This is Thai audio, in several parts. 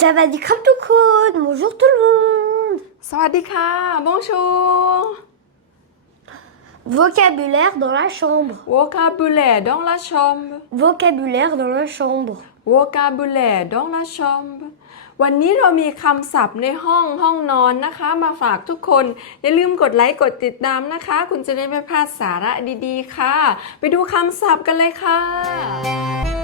Ça va dire comme tout code. Bonjour tout le monde. สวัสดีค่ะ bonjour Vocabulaire dans la chambre. vocabulaire dans la chambre Vocabulaire dans la chambre. vocabulaire dans la chambre วันนี้เรามีคำศัพท์ในห้องห้องนอนนะคะ มาฝากทุกคน อย่าลืมกดไลค์กดติดตามนะคะ คุณจะได้ไม่พลาดสาระดีๆ ค่ะ ไปดูคำศัพท์กันเลยค่ะ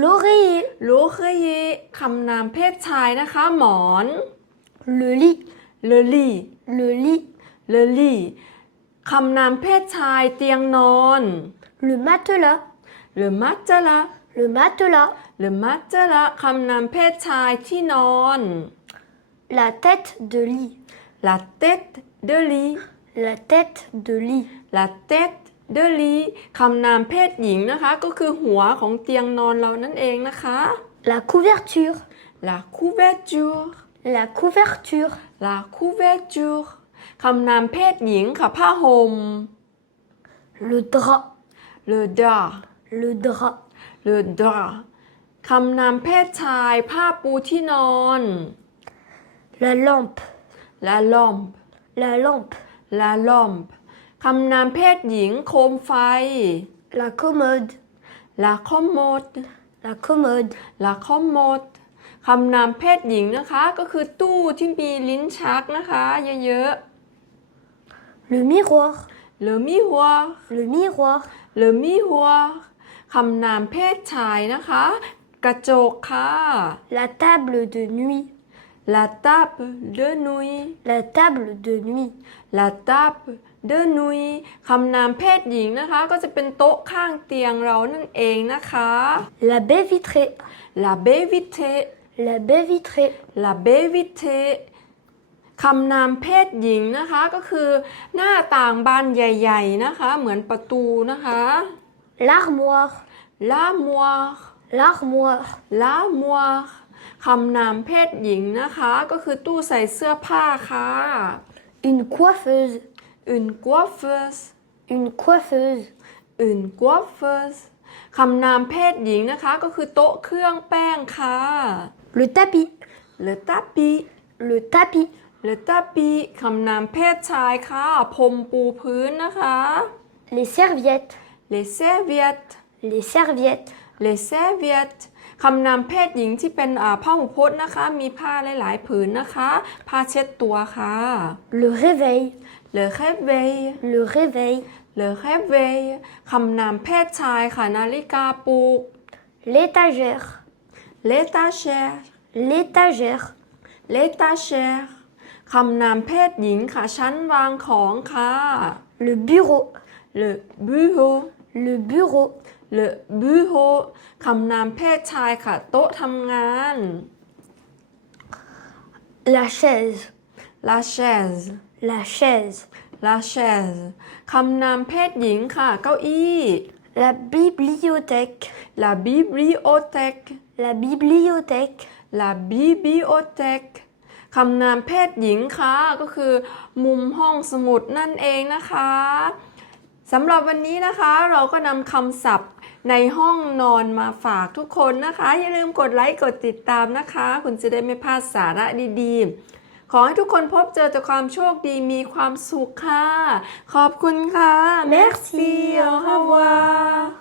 L'oreiller. โลเคเยคำนามเพศชายนะคะ หมอน Le lit. เลลี่ Le lit. เลลี่คำนามเพศชายเตียงนอน Le matelas. หรือมัจจละ Le matelas. หรือมัจจละคำนามเพศชายที่นอน La tête de lit. la tête de lit La tête de lit. la tête de lit คำนามเพศหญิงนะคะ ก็คือหัวของเตียงนอนเรานั่นเองนะคะ La couverture. la couverture La couverture. la couverture คำนามเพศหญิงค่ะผ้าห่ม Le drap. le drap Le drap. le drap คำนามเพศชายผ้าปูที่นอน La lampe. la lampe La lampe. la lampe คำนามเพศหญิงโคมไฟ La commode. la commode La commode. la commode คำนามเพศหญิงนะคะ ก็คือตู้ที่มีลิ้นชักนะคะ เยอะ Le miroir. ๆ le miroir Le miroir. le miroir คำนามเพศชายนะคะ กระจกค่ะ La table de nuit. la table de nuit La table de nuit. la table de nuit คำนามเพศหญิงนะคะ ก็จะเป็นโต๊ะข้างเตียงเรานั่นเองนะคะ La baie vitrée. la baie vitrée La baie vitrée. la baie vitrée คำนามเพศหญิงนะคะก็คือหน้าต่างบานใหญ่ๆนะคะ เหมือนประตูนะคะ L'armoire. l'armoire L'armoire. l'armoire คำนามเพศหญิงนะคะ ก็คือตู้ใส่เสื้อผ้าค่ะ Une coiffeuse. Une coiffeuse Une coiffeuse. une coiffeuse คำนามเพศหญิงนะคะก็คือโต๊ะเครื่องแป้งค่ะ Le tapis. le tapis Le tapis. le tapis คำนามเพศชายค่ะ พรมปูพื้นนะคะ Les serviettes. les serviettes Les serviettes. les serviettes คำนามเพศหญิงที่เป็นอ่าผ้าห่มพจน์นะคะ มีผ้าหลายๆผืนนะคะ ผ้าเช็ดตัวค่ะ Le réveil. Le réveil Le réveil. le réveil คำนามเพศชายค่ะนาฬิกาปลุก L'étagère. l'étagère L'étagère. l'étagère คำนามเพศหญิงค่ะชั้นวางของค่ะ Le bureau. le bureau Le bureau. le bureau คำนามเพศชายค่ะ โต๊ะทำงาน La chaise. la chaise La chaise. la chaise คำนามเพศหญิงค่ะ เก้าอี้ La bibliothèque. la bibliothèque La bibliothèque. la bibliothèque คำนามเพศหญิงค่ะ ก็คือ มุมห้องสมุดนั่นเองนะคะสำหรับวันนี้นะคะเราก็นำคำศัพท์ในห้องนอนมาฝากทุกคนนะคะ อย่าลืมกดไลค์กดติดตามนะคะ คุณจะได้ไม่พลาดสาระดีๆ ขอให้ทุกคนพบเจอแต่ความโชคดีมีความสุขค่ะ ขอบคุณค่ะ Merci, au revoir